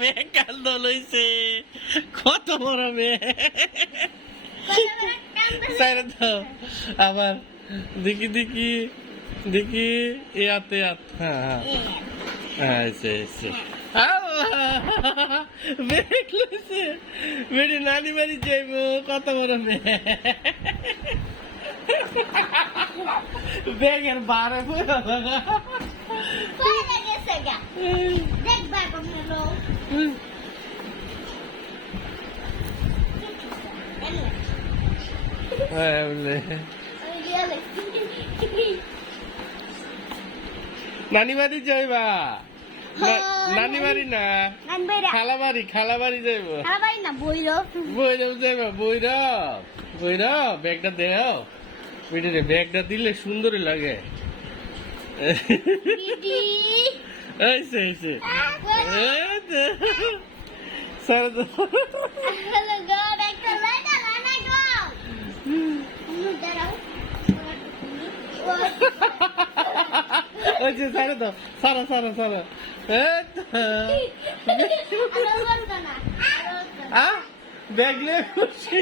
মেয়ে কান্দ লইছে কত বড় মেয়ে সাইরে দাও আবার দেখি দেখি দেখি ইয়াতে হ্যাঁ হ্যাঁ এসে বেগ লইছে বেড়ি নানি বাড়ি যাইব কত বড় মেয়ে বেগের বারে নানি বাড়ি যাইবা নানি বাড়ি না খালা বাড়ি যাইব বৈরব যাইবা বৈরব ব্যাগটা দেও বেটিরে ব্যাগটা দিলে সুন্দরই লাগে সারা দাও সারা ব্যাগ নিয়ে খুশি